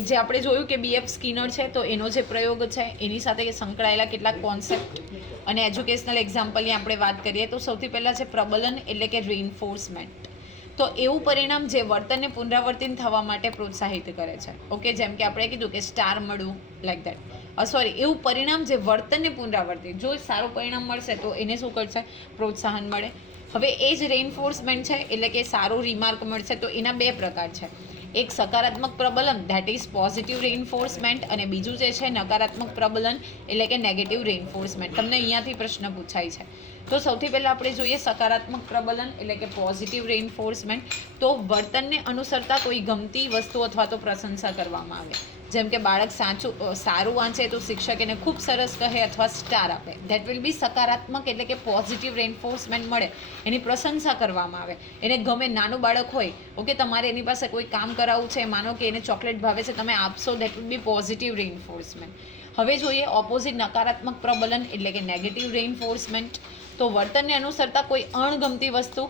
જે આપણે જોયું કે BF સ્કિનર છે, તો એનો જે પ્રયોગ છે એની સાથે સંકળાયેલા કેટલાક કોન્સેપ્ટ અને એજ્યુકેશનલ એક્ઝામ્પલની આપણે વાત કરીએ તો સૌથી પહેલાં છે પ્રબલન એટલે કે રિઇન્ફોર્સમેન્ટ. તો એવું પરિણામ જે વર્તનને પુનરાવર્તિત થવા માટે પ્રોત્સાહિત કરે છે. ઓકે, જેમ કે આપણે કીધું કે સ્ટાર મળવું, લાઈક દેટ. એવું પરિણામ જે વર્તનને પુનરાવર્તિત, જો સારું પરિણામ મળશે તો એને શું કરશે? પ્રોત્સાહન મળે. હવે એ જ રેઇન્ફોર્સમેન્ટ છે, એટલે કે સારું રિમાર્ક મળશે, તો એના બે પ્રકાર છે. એક સકારાત્મક પ્રબલન, ધેટ ઇઝ પોઝિટિવ રેઇન્ફોર્સમેન્ટ, અને બીજું જે છે નકારાત્મક પ્રબલન એટલે કે નેગેટિવ રેઇન્ફોર્સમેન્ટ. તમને અહીંયાથી પ્રશ્ન પૂછાય છે. તો સૌથી પહેલાં આપણે જોઈએ સકારાત્મક પ્રબલન એટલે કે પોઝિટિવ રેઇન્ફોર્સમેન્ટ. તો વર્તનને અનુસરતા કોઈ ગમતી વસ્તુ અથવા તો પ્રશંસા કરવામાં આવે. જેમ કે બાળક સારું વાંચે તો શિક્ષક એને ખૂબ સરસ કહે અથવા સ્ટાર આપે. ધેટ વિલ બી સકારાત્મક એટલે કે પોઝિટિવ રેઇન્ફોર્સમેન્ટ મળે, એની પ્રશંસા કરવામાં આવે, એને ગમે. નાનું બાળક હોય, ઓકે, તમારે એની પાસે કોઈ કામ કરાવવું છે, માનો કે એને ચોકલેટ ભાવે છે, તમે આપશો, ધેટ વિલ બી પોઝિટિવ રેઇન્ફોર્સમેન્ટ. હવે જોઈએ ઓપોઝિટ નકારાત્મક પ્રબલન એટલે કે નેગેટિવ રેઇન્ફોર્સમેન્ટ. તો વર્તનને અનુસરતા કોઈ અણગમતી વસ્તુ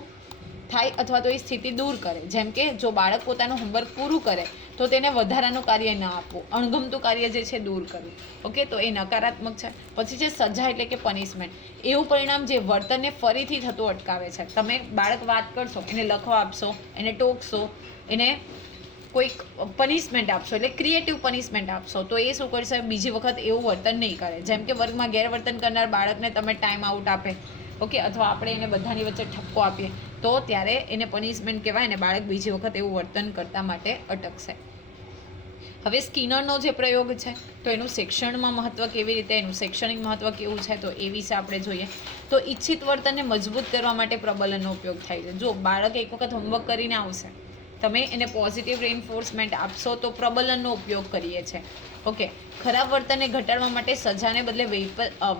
થાય અથવા તો એ સ્થિતિ દૂર કરે. જેમ કે જો બાળક પોતાનું હોમવર્ક પૂરું કરે તો તેને વધારાનું કાર્ય ન આપવું, અણગમતું કાર્ય જે છે દૂર કરવું. ઓકે, તો એ નકારાત્મક છે. પછી છે સજા એટલે કે પનિશમેન્ટ. એવું પરિણામ જે વર્તનને ફરીથી થતું અટકાવે છે. તમે બાળક વાત કરશો, એને લખવા આપશો, એને ટોકશો, એને કોઈક પનિશમેન્ટ આપશો, એટલે ક્રિએટિવ પનિશમેન્ટ આપશો, તો એ શું કરશે? બીજી વખત એવું વર્તન નહીં કરે. જેમ કે વર્ગમાં ગેરવર્તન કરનાર બાળકને તમે ટાઈમ આઉટ આપે, ઓકે, અથવા આપણે એને બધાની વચ્ચે ઠપકો આપીએ, તો ત્યારે એને પનિશમેન્ટ કહેવાય ને બાળક બીજી વખત એવું વર્તન કરતા માટે અટકશે. હવે સ્કિનરનો જે પ્રયોગ છે, તો એનું શિક્ષણમાં મહત્વ કેવી રીતે, એનું શૈક્ષણિક મહત્વ કેવું છે, તો એ વિશે આપણે જોઈએ. તો ઈચ્છિત વર્તનને મજબૂત કરવા માટે પ્રબલનનો ઉપયોગ થાય છે. જો બાળક એક વખત હોમવર્ક કરીને આવશે, તમે એને પોઝિટિવ રેઇન્ફોર્સમેન્ટ આપશો તો પ્રબલનનો ઉપયોગ કરીએ છીએ. ઓકે, ખરાબ વર્તનને ઘટાડવા માટે સજાને બદલે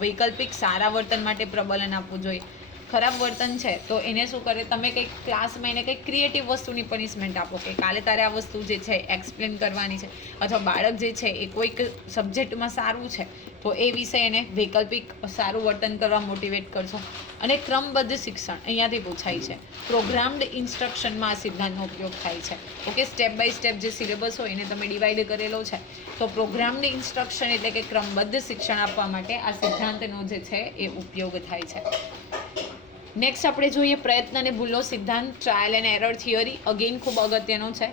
વૈકલ્પિક સારા વર્તન માટે પ્રબલન આપવું જોઈએ. ખરાબ વર્તન છે તો એને શું કરે? તમે કંઈક ક્લાસમાં એને કંઈક ક્રિએટિવ વસ્તુની પનિશમેન્ટ આપો કે કાલે તારે આ વસ્તુ જે છે એક્સપ્લેન કરવાની છે, અથવા બાળક જે છે એ કોઈક સબ્જેક્ટમાં સારું છે તો એ વિશે એને વૈકલ્પિક સારું વર્તન કરવા મોટિવેટ કરશો. અને ક્રમબદ્ધ શિક્ષણ અહીંયાથી પૂછાય છે. પ્રોગ્રામ્ડ ઇન્સ્ટ્રક્શનમાં આ સિદ્ધાંતનો ઉપયોગ થાય છે. ઓકે, સ્ટેપ બાય સ્ટેપ જે સિલેબસ હોય એને તમે ડિવાઈડ કરેલો છે, તો પ્રોગ્રામ્ડ ઇન્સ્ટ્રક્શન એટલે કે ક્રમબદ્ધ શિક્ષણ આપવા માટે આ સિદ્ધાંતનો જે છે એ ઉપયોગ થાય છે. નેક્સ્ટ આપણે જોઈએ પ્રયત્ન અને ભૂલનો સિદ્ધાંત, trial and error theory. Again ખૂબ અગત્યનો છે,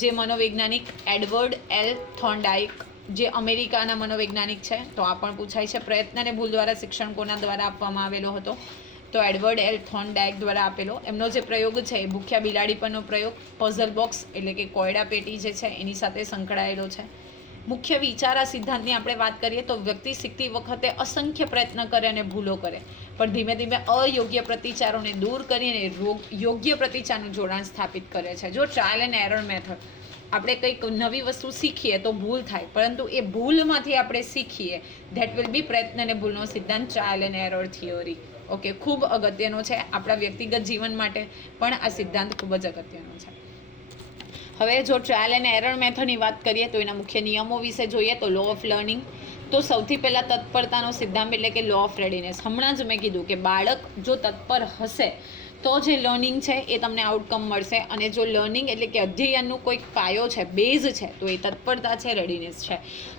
જે મનોવૈજ્ઞાનિક એડવર્ડ એલ થોર્નડાઇક, જે અમેરિકાના મનોવૈજ્ઞાનિક છે, તો આ પણ પૂછાય છે. પ્રયત્ન અને ભૂલ દ્વારા શિક્ષણ કોના દ્વારા આપવામાં આવેલો હતો? તો એડવર્ડ એલ થોર્નડાઇક દ્વારા આપેલો. એમનો જે પ્રયોગ છે એ ભૂખ્યા બિલાડી પરનો પ્રયોગ, પઝલ બોક્સ એટલે કે કોયડા પેટી જે છે એની સાથે સંકળાયેલો છે. મુખ્ય વિચાર આ સિદ્ધાંતની આપણે વાત કરીએ તો વ્યક્તિ શીખતી વખતે અસંખ્ય પ્રયત્ન કરે અને ભૂલો કરે, પણ ધીમે ધીમે અયોગ્ય પ્રતિચારોને દૂર કરીને યોગ્ય પ્રતિચારનું જોડાણ સ્થાપિત કરે છે. જો ટ્રાયલ એન્ડ એરર મેથડ, આપણે કંઈક નવી વસ્તુ શીખીએ તો ભૂલ થાય, પરંતુ એ ભૂલમાંથી આપણે શીખીએ, ધેટ વિલ બી પ્રયત્ન અને ભૂલનો સિદ્ધાંત, trial and error theory. Okay, ખૂબ અગત્યનો છે આપણા વ્યક્તિગત જીવન માટે પણ આ સિદ્ધાંત ખૂબ જ અગત્યનો છે. હવે જો ટ્રાયલ એન્ડ એરર મેથડની વાત કરીએ તો એના મુખ્ય નિયમો વિશે જોઈએ તો લો ઓફ લર્નિંગ. તો સૌથી પહેલાં તત્પરતાનો સિદ્ધાંત એટલે કે લો ઓફ રેડીનેસ. હમણાં જ મેં કીધું કે બાળક જો તત્પર હશે તો જે લર્નિંગ છે એ તમને આઉટકમ મળશે, અને જો લર્નિંગ એટલે કે અધ્યયનનું કોઈક પાયો છે, બેઝ છે, તો એ તત્પરતા છે, રેડીનેસ છે.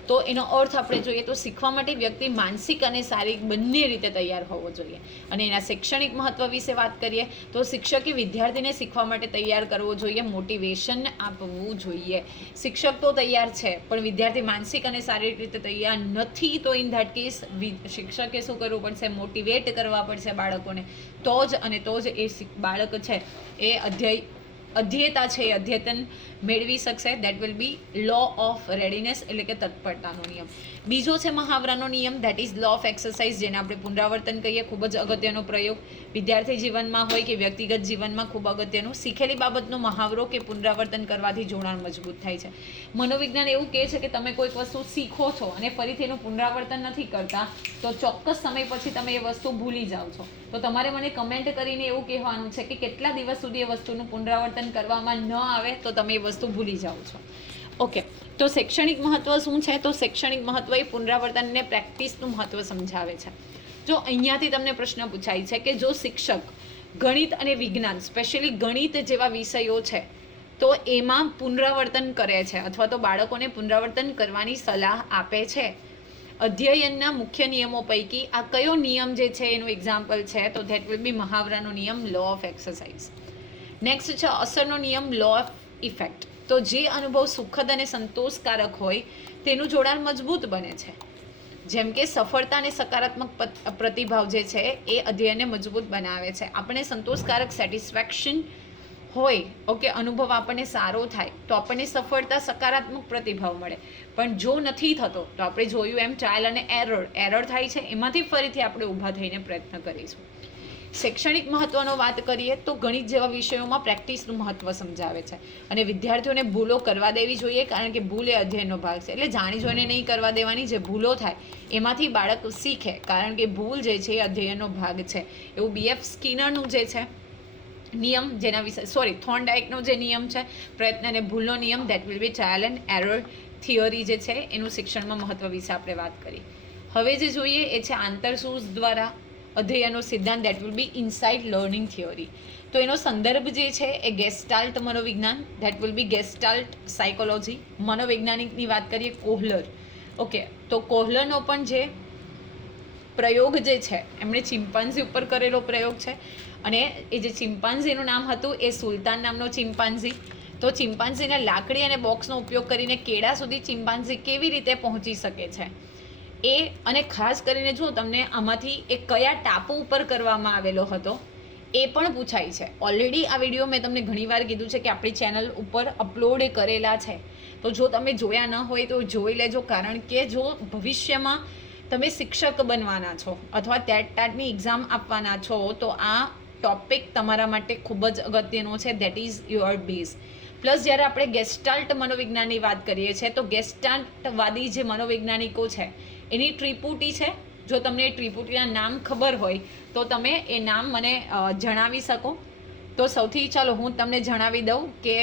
તો એનો અર્થ આપણે જોઈએ તો શીખવા માટે વ્યક્તિ માનસિક અને શારીરિક બંને રીતે તૈયાર હોવો જોઈએ. અને એના શૈક્ષણિક મહત્વ વિશે વાત કરીએ તો શિક્ષકે વિદ્યાર્થીને શીખવા માટે તૈયાર કરવો જોઈએ, મોટિવેશન આપવું જોઈએ. શિક્ષક તો તૈયાર છે પણ વિદ્યાર્થી માનસિક અને શારીરિક રીતે તૈયાર નથી, તો ઇન ધેટ કેસ શિક્ષકે શું કરવું પડશે? મોટિવેટ કરવા પડશે બાળકોને. તો જ એ બાળક છે એ અધ્યયતા છે, એ અદ્યતન મેળવી શકશે. That will be law of readiness એટલે કે તત્પરતાનો નિયમ. બીજો છે મહાવરાનો નિયમ, that is law of exercise, જેને આપણે પુનરાવર્તન કહીએ. ખૂબ જ અગત્યનો પ્રયોગ વિદ્યાર્થી જીવનમાં હોય કે વ્યક્તિગત જીવનમાં ખૂબ અગત્યનું. શીખેલી બાબતનો મહાવરો કે પુનરાવર્તન કરવાથી જોડાણ મજબૂત થાય છે. મનોવિજ્ઞાન એવું કહે છે કે તમે કોઈક વસ્તુ શીખો છો અને ફરીથી એનું પુનરાવર્તન નથી કરતા તો ચોક્કસ સમય પછી તમે એ વસ્તુ ભૂલી જાઓ છો. તો તમારે મને કમેન્ટ કરીને એવું કહેવાનું છે કે કેટલા દિવસ સુધી એ વસ્તુનું પુનરાવર્તન કરવામાં ન આવે તો તમે એ વસ્તુ ભૂલી જાઓ છો. ઓકે, તો શૈક્ષણિક મહત્વ શું છે? તો શૈક્ષણિક મહત્વ એ પુનરાવર્તન અને પ્રેક્ટિસનું મહત્વ સમજાવે છે. જો અહીંયાથી તમને પ્રશ્ન પૂછાય છે કે જો શિક્ષક ગણિત અને વિજ્ઞાન, સ્પેશિયલી ગણિત જેવા વિષયો છે તો એમાં પુનરાવર્તન કરે છે અથવા તો બાળકોને પુનરાવર્તન કરવાની સલાહ આપે છે, અધ્યયનના મુખ્ય નિયમો પૈકી આ કયો નિયમ જે છે એનું એક્ઝામ્પલ છે? તો ધેટ વિલ બી મહાવરાનો નિયમ, લો ઓફ એક્સરસાઇઝ. નેક્સ્ટ છે અસરનો નિયમ, લો ઓફ ઇફેક્ટ. તો જે અનુભવ સુખદ અને સંતોષકારક હોય તેનું જોડાણ મજબૂત બને છે. જેમ કે સફળતા અને સકારાત્મક પ્રતિભાવ જે છે એ અધ્યયનને મજબૂત બનાવે છે. આપણે સંતોષકારક સેટિસ્ફેક્શન હોય, ઓકે, અનુભવ આપણને સારો થાય તો આપણને સફળતા, સકારાત્મક પ્રતિભાવ મળે. પણ જો નથી થતો તો આપણે જોયું એમ ટ્રાયલ અને એરર થાય છે, એમાંથી ફરીથી આપણે ઊભા થઈને પ્રયત્ન કરીશું. શૈક્ષણિક મહત્વનો વાત કરીએ તો ગણિત જેવા વિષયોમાં પ્રેક્ટિસનું મહત્વ સમજાવે છે અને વિદ્યાર્થીઓને ભૂલો કરવા દેવી જોઈએ, કારણ કે ભૂલ એ અધ્યયનનો ભાગ છે. એટલે જાણી જોઈને નહીં કરવા દેવાની. જે ભૂલો થાય એમાંથી બાળક શીખે, કારણ કે ભૂલ જે છે એ અધ્યયનનો ભાગ છે. એવું BF સ્કિનરનું જે છે નિયમ, જેના વિશે થોર્નડાઇકનો જે નિયમ છે પ્રયત્ન અને ભૂલનો નિયમ, that will B trial and error theory જે છે એનું શિક્ષણમાં મહત્વ વિશે આપણે વાત કરી. હવે જે જોઈએ એ છે આંતરસૂઝ દ્વારા અધ્યયનનો સિદ્ધાંત, that will B inside learning theory. તો એનો સંદર્ભ જે છે એ ગેસ્ટાલ્ટ મનોવિજ્ઞાન, that will B gestalt psychology. મનોવૈજ્ઞાનિકની વાત કરીએ કોહલર. ઓકે, તો કોહલરનો પણ જે પ્રયોગ જે છે એમણે ચિમ્પાન્ઝી ઉપર કરેલો પ્રયોગ છે અને એ જે ચિમ્પાન્ઝીનું નામ હતું એ સુલતાન નામનો ચિમ્પાન્ઝી. તો ચિમ્પાન્ઝીને લાકડી અને બોક્સનો ઉપયોગ કરીને કેળા સુધી ચિમ્પાન્ઝી કેવી રીતે પહોંચી શકે છે એ, અને ખાસ કરીને જો તમને આમાંથી એ કયા ટાપુ ઉપર કરવામાં આવેલો હતો એ પણ પૂછાય છે. ઓલરેડી આ વિડીયો મેં તમને ઘણીવાર કીધું છે કે આપણી ચેનલ ઉપર અપલોડ કરેલા છે, તો જો તમે જોયા ન હોય તો જોઈ લેજો, કારણ કે જો ભવિષ્યમાં તમે શિક્ષક બનવાના છો અથવા ટેટની એક્ઝામ આપવાના છો તો આ ટોપિક તમારા માટે ખૂબ જ અગત્યનો છે. That is your base. Plus જ્યારે આપણે ગેસ્ટાલ્ટ મનોવિજ્ઞાનની વાત કરીએ છીએ તો ગેસ્ટાલ્ટવાદી જે મનોવૈજ્ઞાનિકો છે એની ત્રિપુટી છે. જો તમને એ ત્રિપુટીના નામ ખબર હોય તો તમે એ નામ મને જણાવી શકો. તો સૌથી ચાલો હું તમને જણાવી દઉં કે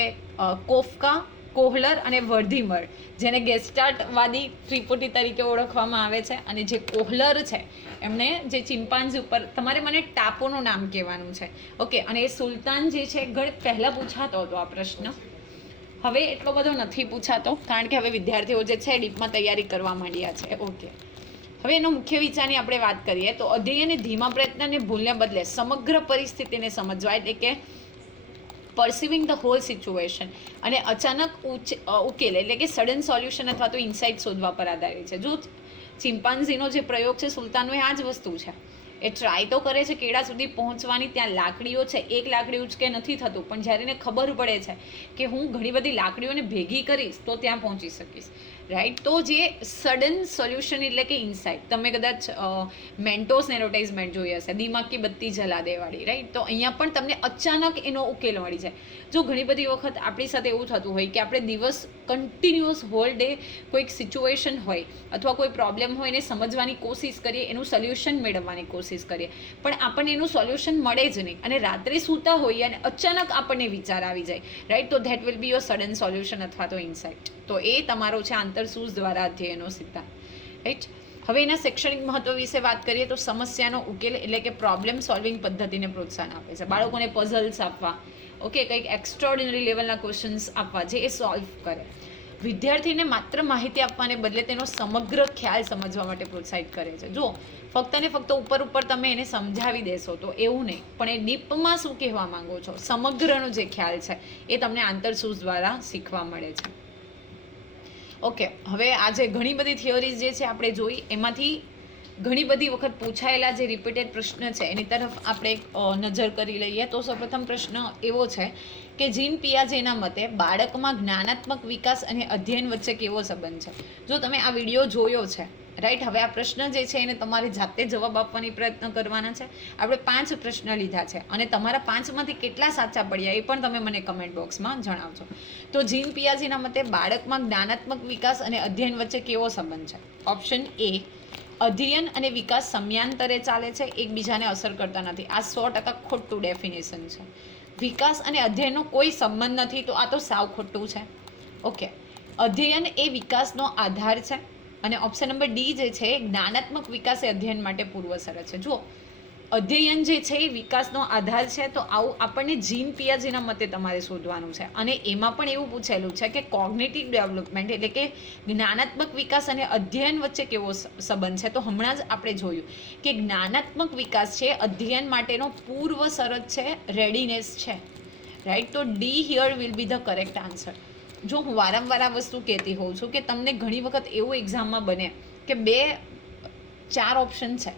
કોફકા, કોહલર અને વર્ધીમર, જેને ગેસ્ટાલ્ટવાદી ત્રિપુટી તરીકે ઓળખવામાં આવે છે. અને જે કોહલર છે એમણે જે ચિમ્પાન્ઝી ઉપર, તમારે મને ટાપુનું નામ કહેવાનું છે, ઓકે. અને એ સુલતાન જે છે ઘણી પહેલાં પૂછાતો હતો આ પ્રશ્ન, હવે એટલો બધો નથી પૂછાતો કારણ કે હવે વિદ્યાર્થીઓ જે છે ડીપમાં તૈયારી કરવા માંડ્યા છે, ઓકે. હવે એનો મુખ્ય વિચારની આપણે વાત કરીએ તો અધ્યયન ધીમા પ્રયત્ન અને ભૂલને બદલે સમગ્ર પરિસ્થિતિને સમજવા, એટલે કે પરસિવિંગ ધ હોલ સિચ્યુએશન અને અચાનક ઉકેલ એટલે કે સડન સોલ્યુશન અથવા તો ઇન્સાઇટ શોધવા પર આધારિત છે. જો ચિમ્પાન્ઝીનો જે પ્રયોગ છે સુલતાનનો એ આ જ વસ્તુ છે. એ ટ્રાય તો કરે છે કેળા સુધી પહોંચવાની, ત્યાં લાકડીઓ છે, એક લાકડી ઉચકે નથી થતું, પણ જ્યારે એને ખબર પડે છે કે હું ઘણી બધી લાકડીઓને ભેગી કરીશ તો ત્યાં પહોંચી શકીશ, રાઈટ. તો જે સડન સોલ્યુશન એટલે કે ઇન્સાઇટ, તમે કદાચ મેન્ટોસને એડવર્ટાઇઝમેન્ટ જોઈ હશે, દિમાગની બત્તી જલા દેવાળી, રાઈટ. તો અહીંયા પણ તમને અચાનક એનો ઉકેલ મળી જાય. જો ઘણી બધી વખત આપણી સાથે એવું થતું હોય કે આપણે દિવસ કન્ટિન્યુઅસ હોલ ડે કોઈક સિચ્યુએશન હોય અથવા કોઈ પ્રોબ્લેમ હોય એને સમજવાની કોશિશ કરીએ, એનું સોલ્યુશન મેળવવાની કોશિશ કરીએ, પણ આપણને એનું સોલ્યુશન મળે જ નહીં અને રાત્રે સૂતા હોઈએ અને અચાનક આપણને વિચાર આવી જાય, રાઈટ. તો that will be your sudden solution અથવા તો ઇન્સાઇટ. તો એ તમારો છે આંતરસૂઝ દ્વારા અધ્યયનનો સિદ્ધાંત, રાઈટ. હવે એના શૈક્ષણિક મહત્વ વિશે વાત કરીએ તો સમસ્યાનો ઉકેલ એટલે કે પ્રોબ્લેમ સોલ્વિંગ પદ્ધતિને પ્રોત્સાહન આપે છે. બાળકોને પઝલ્સ આપવા, ઓકે, કંઈક એક્સ્ટ્રાઓર્ડિનરી લેવલના ક્વેશ્ચન્સ આપવા જે એ સોલ્વ કરે. વિદ્યાર્થીને માત્ર માહિતી આપવાને બદલે તેનો સમગ્ર ખ્યાલ સમજવા માટે પ્રોત્સાહિત કરે છે. જો ફક્ત ને ફક્ત ઉપર તમે એને સમજાવી દેશો તો એવું નહીં, પણ એ ડીપમાં શું કહેવા માંગો છો, સમગ્રનો જે ખ્યાલ છે એ તમને આંતરસૂઝ દ્વારા શીખવા મળે છે, ઓકે. હવે આજે ઘણી બધી થિયરીઝ જે છે આપણે જોઈ, એમાંથી ઘણી બધી વખત પૂછાયેલા જે રિપીટેડ પ્રશ્ન છે એની તરફ આપણે નજર કરી લઈએ. તો સૌપ્રથમ પ્રશ્ન એવો છે કે જીન પિયાજેના મતે બાળકમાં જ્ઞાનાત્મક વિકાસ અને અધ્યયન વચ્ચે કેવો સંબંધ છે. જો તમે આ વિડીયો જોયો છે રાઈટ, હવે આ પ્રશ્ન જે છે એને તમારે જાતે જવાબ આપવાની પ્રયત્ન કરવાના છે. આપણે 5 પ્રશ્ન લીધા છે અને તમારા 5માંથી કેટલા સાચા પડ્યા એ પણ તમે મને કમેન્ટ બોક્સમાં જણાવજો. તો જીન પિયાજેના મતે બાળકમાં જ્ઞાનાત્મક વિકાસ અને અધ્યયન વચ્ચે કેવો સંબંધ છે. ઓપ્શન એ, અધ્યયન અને વિકાસ સમયાંતરે ચાલે છે, એકબીજાને અસર કરતા નથી. આ 100% ખોટું ડેફિનેશન છે. વિકાસ અને અધ્યયનનો કોઈ સંબંધ નથી, તો આ તો સાવ ખોટું છે. ઓકે, અધ્યયન એ વિકાસનો આધાર છે અને ઓપ્શન નંબર ડી જે છે જ્ઞાનાત્મક વિકાસ એ અધ્યયન માટે પૂર્વ શરત છે. જુઓ, અધ્યયન જે છે એ વિકાસનો આધાર છે, તો આવું આપણને જીન પિયાજેના મતે તમારે શોધવાનું છે. અને એમાં પણ એવું પૂછેલું છે કે કોગ્નિટિવ ડેવલપમેન્ટ એટલે કે જ્ઞાનાત્મક વિકાસ અને અધ્યયન વચ્ચે કેવો સંબંધ છે. તો હમણાં જ આપણે જોયું કે જ્ઞાનાત્મક વિકાસ છે અધ્યયન માટેનો પૂર્વ શરત છે, રેડીનેસ છે, રાઈટ. તો D here will be the correct answer. જો હું વારંવાર આ વસ્તુ કહેતી હોઉં છું કે તમને ઘણી વખત એવું એક્ઝામમાં બને કે 2-4 ઓપ્શન છે,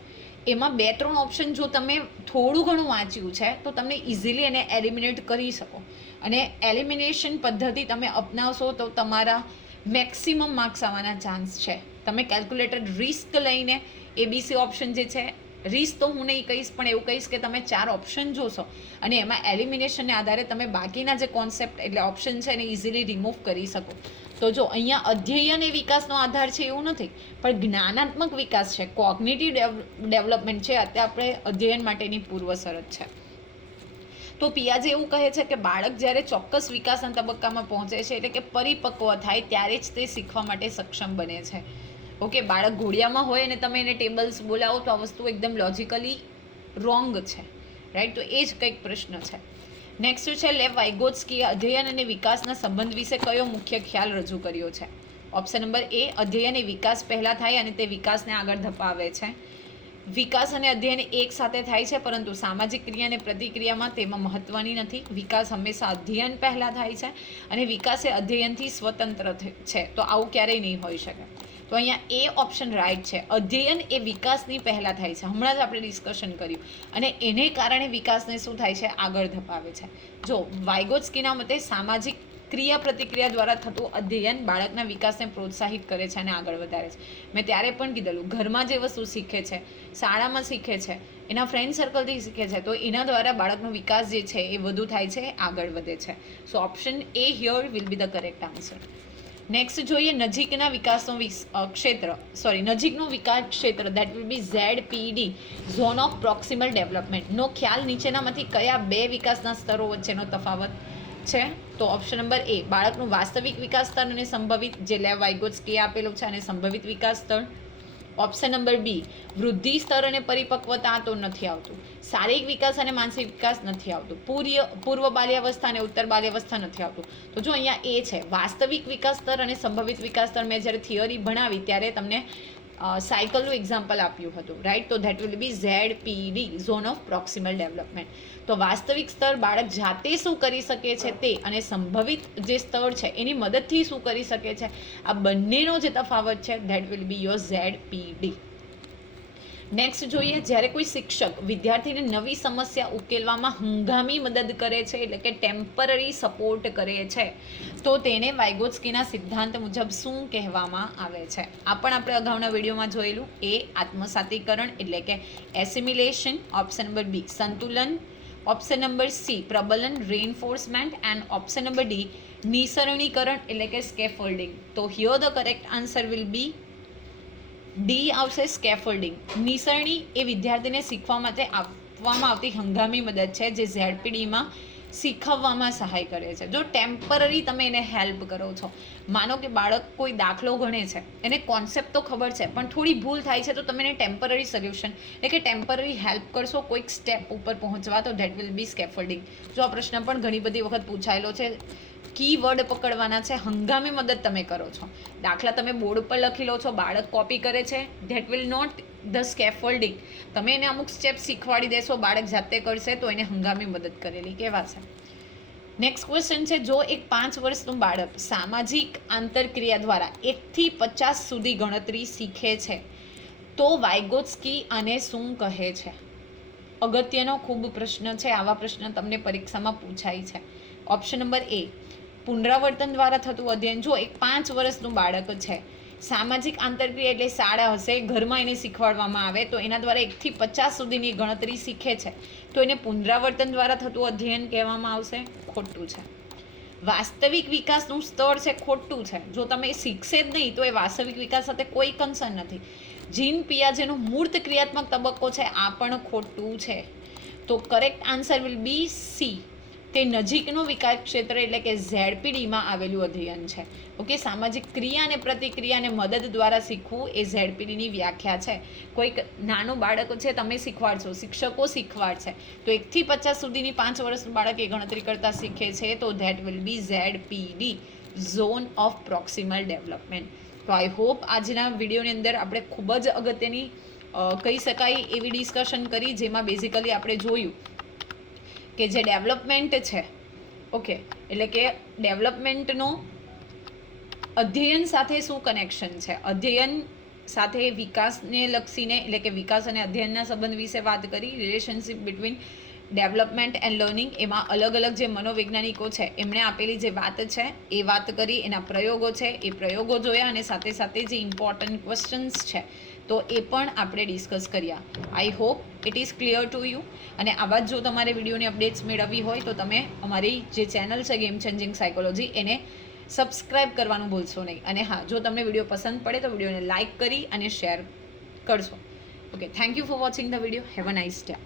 એમાં 2-3 ઓપ્શન જો તમે થોડું ઘણું વાંચ્યું છે તો તમને ઇઝીલી એને એલિમિનેટ કરી શકો. અને એલિમિનેશન પદ્ધતિ તમે અપનાવશો તો તમારા મેક્સિમમ માર્ક્સ આવવાના ચાન્સ છે. તમે કેલ્ક્યુલેટેડ રિસ્ક લઈને ABC ઓપ્શન જે છે, રિસ્ક તો હું નહીં કહીશ પણ એવું કહીશ કે તમે 4 ઓપ્શન જોશો અને એમાં એલિમિનેશનને આધારે તમે બાકીના જે કોન્સેપ્ટ એટલે ઓપ્શન છે એને ઇઝીલી રિમૂવ કરી શકો. તો જો અહીંયા અધ્યયન એ વિકાસનો આધાર છે એવું નથી, પણ જ્ઞાનાત્મક વિકાસ છે, કોગ્નિટિવ ડેવલપમેન્ટ છે, અત્યારે આપણે અધ્યયન માટેની પૂર્વ શરત છે. તો પિયાજે એવું કહે છે કે બાળક જ્યારે ચોક્કસ વિકાસના તબક્કામાં પહોંચે છે એટલે કે પરિપક્વ થાય ત્યારે જ તે શીખવા માટે સક્ષમ બને છે. ઓકે, બાળક ઘોડિયામાં હોય અને તમે એને ટેબલ્સ બોલાવો તો આ વસ્તુ એકદમ લોજિકલી રોંગ છે, રાઈટ. તો એ જ કંઈક પ્રશ્ન છે. નેક્સ્ટ છે લેવ વાઇગોત્સ્કીએ અધ્યયન અને વિકાસના સંબંધ વિશે કયો મુખ્ય ખ્યાલ રજૂ કર્યો છે. ઓપ્શન નંબર એ, અધ્યયન એ વિકાસ પહેલાં થાય અને તે વિકાસને આગળ ધપાવે છે. વિકાસ અને અધ્યયન એક સાથે થાય છે પરંતુ સામાજિક ક્રિયા અને પ્રતિક્રિયામાં તેમાં મહત્વની નથી. વિકાસ હંમેશા અધ્યયન પહેલાં થાય છે અને વિકાસ એ અધ્યયનથી સ્વતંત્ર છે. તો આવું ક્યારેય નહીં હોઈ શકે. તો અહીંયા એ ઓપ્શન રાઈટ છે. અધ્યયન એ વિકાસની પહેલાં થાય છે, હમણાં જ આપણે ડિસ્કશન કર્યું, અને એને કારણે વિકાસને શું થાય છે, આગળ ધપાવે છે. જો વાઇગોત્સ્કીના મતે સામાજિક ક્રિયા પ્રતિક્રિયા દ્વારા થતું અધ્યયન બાળકના વિકાસને પ્રોત્સાહિત કરે છે અને આગળ વધારે છે. મેં ત્યારે પણ કીધેલું, ઘરમાં જે વસ્તુ શીખે છે, શાળામાં શીખે છે, એના ફ્રેન્ડ સર્કલથી શીખે છે, તો એના દ્વારા બાળકનો વિકાસ જે છે એ વધુ થાય છે, આગળ વધે છે. So option A here will be the correct answer. Next જોઈએ નજીકના વિકાસનો નજીકનો વિકાસ ક્ષેત્ર, that will be ZPD, zone of proximal ડેવલપમેન્ટનો ખ્યાલ નીચેનામાંથી કયા 2 વિકાસના સ્તરો વચ્ચેનો તફાવત છે. તો ઓપ્શન નંબર એ, બાળકનું વાસ્તવિક વિકાસ સ્તર અને સંભવિત, જે લેવ વાઇગોત્સ્કીએ આપેલું છે, અને સંભવિત વિકાસ સ્તર. ઓપ્શન નંબર બી, વૃદ્ધિ સ્તર અને પરિપક્વતા તો નથી આવતું. શારીરિક વિકાસ અને માનસિક વિકાસ નથી આવતું. પૂર્વ બાલ્યાવસ્થા અને ઉત્તર બાલ્યાવસ્થા નથી આવતું. તો જો અહીંયા એ છે વાસ્તવિક વિકાસ સ્તર અને સંભવિત વિકાસ સ્તર. મેં જ્યારે થિયરી ભણાવી ત્યારે તમને સાયકલનું એક્ઝામ્પલ આપ્યું હતું, રાઈટ. તો that will be ZPD, zone of proximal development. તો વાસ્તવિક સ્તર બાળક જાતે શું કરી શકે છે તે, અને સંભવિત જે સ્તર છે એની મદદથી શું કરી શકે છે, આ બંનેનો જે તફાવત છે that will be your ZPD. Next જોઈએ, જ્યારે કોઈ શિક્ષક વિદ્યાર્થીને નવી સમસ્યા ઉકેલવામાં હંગામી મદદ કરે છે એટલે કે ટેમ્પરરી સપોર્ટ કરે છે, તો તેને વાઇગોત્સ્કીના સિદ્ધાંત મુજબ શું કહેવામાં આવે છે. આ પણ આપણે અગાઉના વિડીયોમાં જોયેલું. એ આત્મસાતીકરણ એટલે કે એસિમિલેશન. ઓપ્શન નંબર બી સંતુલન. ઓપ્શન નંબર સી પ્રબલન reinforcement. And option number D નિસરણીકરણ એટલે કે સ્કેફોલ્ડિંગ. તો here the correct answer will be D આવશે, સ્કેફોલ્ડિંગ. નિસરણી એ વિદ્યાર્થીને શીખવા માટે આપવામાં આવતી હંગામી મદદ છે જે ZPDમાં શીખવવામાં સહાય કરે છે. જો ટેમ્પરરી તમે એને હેલ્પ કરો છો, માનો કે બાળક કોઈ દાખલો ગણે છે, એને કોન્સેપ્ટ તો ખબર છે પણ થોડી ભૂલ થાય છે, તો તમે એને ટેમ્પરરી સોલ્યુશન એટલે કે ટેમ્પરરી હેલ્પ કરશો કોઈક સ્ટેપ ઉપર પહોંચવા, તો ધેટ વિલ બી સ્કેફોલ્ડિંગ. જો આ પ્રશ્ન પણ ઘણી બધી વખત પૂછાયેલો છે. કીવર્ડ પકડવાના છે, હંગામી મદદ તમે કરો છો. દાખલા તમે બોર્ડ ઉપર લખી લો છો, બાળક કોપી કરે છે, that will not the scaffolding. તમે એને અમુક સ્ટેપ શીખવાડી દેશો, બાળક જાતે કરશે, તો એને હંગામી મદદ કરેલી કહેવાશે. નેક્સ્ટ ક્વેશ્ચન છે, જો એક 5 વર્ષનું બાળક સામાજિક આંતરક્રિયા દ્વારા 1 થી 50 સુધી ગણતરી શીખે છે તો વાઇગોત્સ્કી આને શું કહે છે? અગત્યનો ખૂબ પ્રશ્ન છે. આવા પ્રશ્ન તમને પરીક્ષામાં પૂછાય છે. ઓપ્શન નંબર એ, પુનરાવર્તન દ્વારા થતું અધ્યયન. જો એક 5 વર્ષનું બાળક છે, સામાજિક આંતરક્રિયા એટલે શાળા હશે, ઘરમાં એને શીખવાડવામાં આવે તો એના દ્વારા 1 થી 50 સુધીની ગણતરી શીખે છે, તો એને પુનરાવર્તન દ્વારા થતું અધ્યયન કહેવામાં આવશે? ખોટું છે. વાસ્તવિક વિકાસનું સ્તર છે, ખોટું છે. જો તમે શીખશે જ નહીં તો એ વાસ્તવિક વિકાસ સાથે કોઈ કન્સર્ન નથી. જીન પિયાજેનો મૂર્ત ક્રિયાત્મક તબક્કો છે, આ પણ ખોટું છે. તો correct answer will be C. તે નજીકનું વિકાસ ક્ષેત્ર એટલે કે ઝેડપીડીમાં આવેલું અધ્યયન છે. ઓકે, સામાજિક ક્રિયા અને પ્રતિક્રિયાને મદદ દ્વારા શીખવું એ ઝેડપીડીની વ્યાખ્યા છે. કોઈક નાનું બાળક છે, તમે શીખવાડશો, શિક્ષકો શીખવાડશે, તો 1 થી 50 સુધીની 5 વર્ષનું બાળક એ ગણતરી કરતા શીખે છે, તો that will be ZPD, zone of proximal development. તો આઈ હોપ આજના વિડીયોની અંદર આપણે ખૂબ જ અગત્યની કહી શકાય એવી ડિસ્કશન કરી, જેમાં બેઝિકલી આપણે જોયું કે જે ડેવલપમેન્ટ છે, ઓકે, એટલે કે ડેવલપમેન્ટનો અધ્યયન સાથે શું કનેક્શન છે, અધ્યયન સાથે વિકાસને લક્ષીને, એટલે કે વિકાસ અને અધ્યયનના સંબંધ વિશે વાત કરી, relationship between development and learning. એમાં અલગ અલગ જે મનોવૈજ્ઞાનિકો છે એમણે આપેલી જે વાત છે એ વાત કરી, એના પ્રયોગો છે એ પ્રયોગો જોયા, અને સાથે સાથે જે ઇમ્પોર્ટન્ટ ક્વેશ્ચન્સ છે તો એ પણ આપણે ડિસ્કસ કર્યા. I hope it is clear to you. અને આવા જ જો તમારે વિડીયોની અપડેટ્સ મેળવવી હોય તો તમે અમારી જે ચેનલ છે ગેમ ચેન્જિંગ સાયકોલોજી, એને સબસ્ક્રાઇબ કરવાનું ભૂલશો નહીં. અને હા, જો તમને વિડીયો પસંદ પડે તો વિડીયોને લાઇક કરી અને શેર કરશો. Okay, thank you for watching the video. Have a nice day.